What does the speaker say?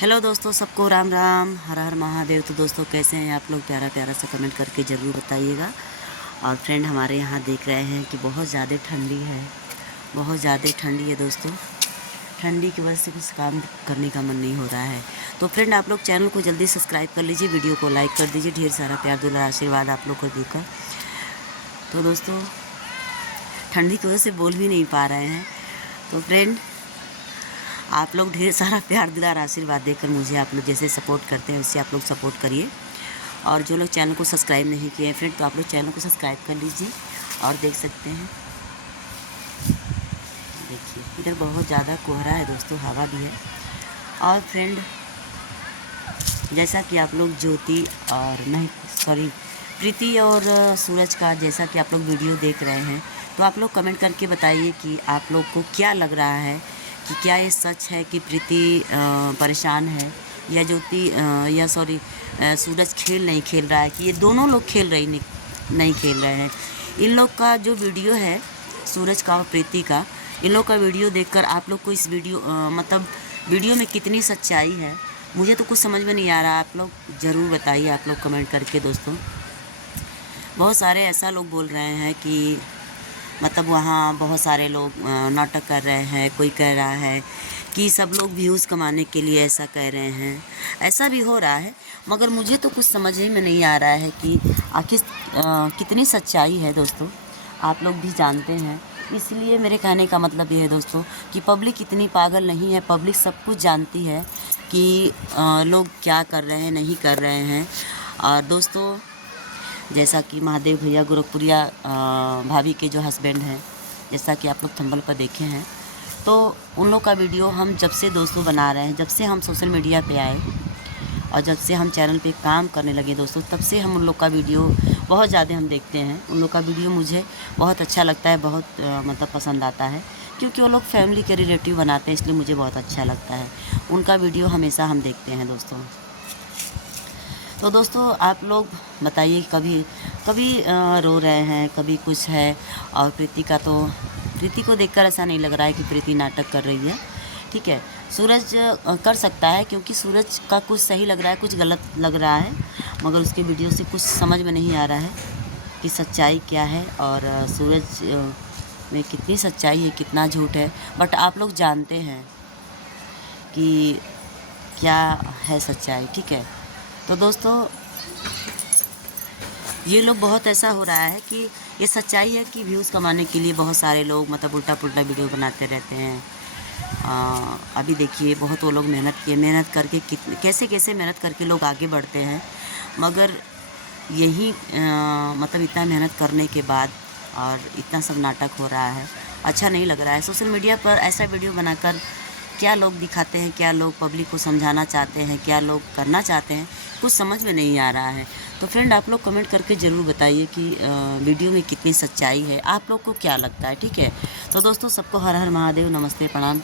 Hello दोस्तों, सबको राम राम, हर हर महादेव। तो दोस्तों कैसे हैं आप लोग? प्यारा प्यारा सा कमेंट करके ज़रूर बताइएगा। और फ्रेंड, हमारे यहाँ देख रहे हैं कि बहुत ज़्यादा ठंडी है, बहुत ज़्यादा ठंडी है दोस्तों। ठंडी की वजह से कुछ काम करने का मन नहीं हो रहा है। तो फ्रेंड, आप लोग चैनल को जल्दी सब्सक्राइब कर लीजिए, वीडियो को लाइक कर दीजिए। ढेर सारा प्यार दुलार आशीर्वाद आप लोग को देकर। तो दोस्तों, ठंडी की वजह से बोल भी नहीं पा रहे हैं। तो फ्रेंड, आप लोग ढेर सारा प्यार दुलार आशीर्वाद देकर मुझे आप लोग जैसे सपोर्ट करते हैं उससे आप लोग सपोर्ट करिए। और जो लोग चैनल को सब्सक्राइब नहीं किए हैं फ्रेंड, तो आप लोग चैनल को सब्सक्राइब कर लीजिए। और देख सकते हैं, देखिए इधर बहुत ज़्यादा कोहरा है दोस्तों, हवा भी है। और फ्रेंड, जैसा कि आप लोग ज्योति और नहीं सॉरी प्रीति और सूरज का जैसा कि आप लोग वीडियो देख रहे हैं, तो आप लोग कमेंट करके बताइए कि आप लोग को क्या लग रहा है कि क्या ये सच है कि प्रीति परेशान है, या ज्योति या सॉरी सूरज नहीं खेल रहा है, कि ये दोनों लोग नहीं खेल रहे हैं। इन लोग का जो वीडियो है, सूरज का और प्रीति का, इन लोग का वीडियो देखकर आप लोग को इस मतलब वीडियो में कितनी सच्चाई है, मुझे तो कुछ समझ में नहीं आ रहा। आप लोग ज़रूर बताइए, आप लोग कमेंट करके दोस्तों। बहुत सारे ऐसा लोग बोल रहे हैं कि मतलब वहाँ बहुत सारे लोग नाटक कर रहे हैं। कोई कह रहा है कि सब लोग व्यूज़ कमाने के लिए ऐसा कह रहे हैं, ऐसा भी हो रहा है। मगर मुझे तो कुछ समझ ही में नहीं आ रहा है कि आखिर कितनी सच्चाई है दोस्तों। आप लोग भी जानते हैं, इसलिए मेरे कहने का मतलब ये है दोस्तों कि पब्लिक इतनी पागल नहीं है। पब्लिक सब कुछ जानती है कि लोग क्या कर रहे हैं, नहीं कर रहे हैं। और दोस्तों, जैसा कि महादेव भैया गोरखपुरिया भाभी के जो हस्बैंड हैं, जैसा कि आप लोग थंबनेल पर देखे हैं, तो उन लोग का वीडियो हम जब से दोस्तों बना रहे हैं, जब से हम सोशल मीडिया पे आए और जब से हम चैनल पे काम करने लगे दोस्तों, तब से हम उन लोग का वीडियो बहुत ज़्यादा हम देखते हैं। उन लोग का वीडियो मुझे बहुत अच्छा लगता है, बहुत मतलब पसंद आता है, क्योंकि वो लोग फैमिली के रिलेटिव बनाते हैं, इसलिए मुझे बहुत अच्छा लगता है। उनका वीडियो हमेशा हम देखते हैं दोस्तों। तो दोस्तों, आप लोग बताइए, कभी कभी रो रहे हैं, कभी कुछ है। और प्रीति को देखकर ऐसा नहीं लग रहा है कि प्रीति नाटक कर रही है, ठीक है। सूरज कर सकता है, क्योंकि सूरज का कुछ सही लग रहा है, कुछ गलत लग रहा है, मगर उसके वीडियो से कुछ समझ में नहीं आ रहा है कि सच्चाई क्या है और सूरज में कितनी सच्चाई है, कितना झूठ है। बट आप लोग जानते हैं कि क्या है सच्चाई, ठीक है। तो दोस्तों, ये लोग बहुत ऐसा हो रहा है कि ये सच्चाई है कि व्यूज़ कमाने के लिए बहुत सारे लोग मतलब उल्टा पुल्टा वीडियो बनाते रहते हैं। अभी देखिए, बहुत वो लोग मेहनत करके कैसे कैसे मेहनत करके लोग आगे बढ़ते हैं। मगर यही मतलब इतना मेहनत करने के बाद और इतना सब नाटक हो रहा है, अच्छा नहीं लग रहा है। सोशल मीडिया पर ऐसा वीडियो बनाकर क्या लोग दिखाते हैं, क्या लोग पब्लिक को समझाना चाहते हैं, क्या लोग करना चाहते हैं, कुछ समझ में नहीं आ रहा है। तो फ्रेंड, आप लोग कमेंट करके ज़रूर बताइए कि वीडियो में कितनी सच्चाई है, आप लोग को क्या लगता है, ठीक है। तो दोस्तों, सबको हर हर महादेव, नमस्ते, प्रणाम।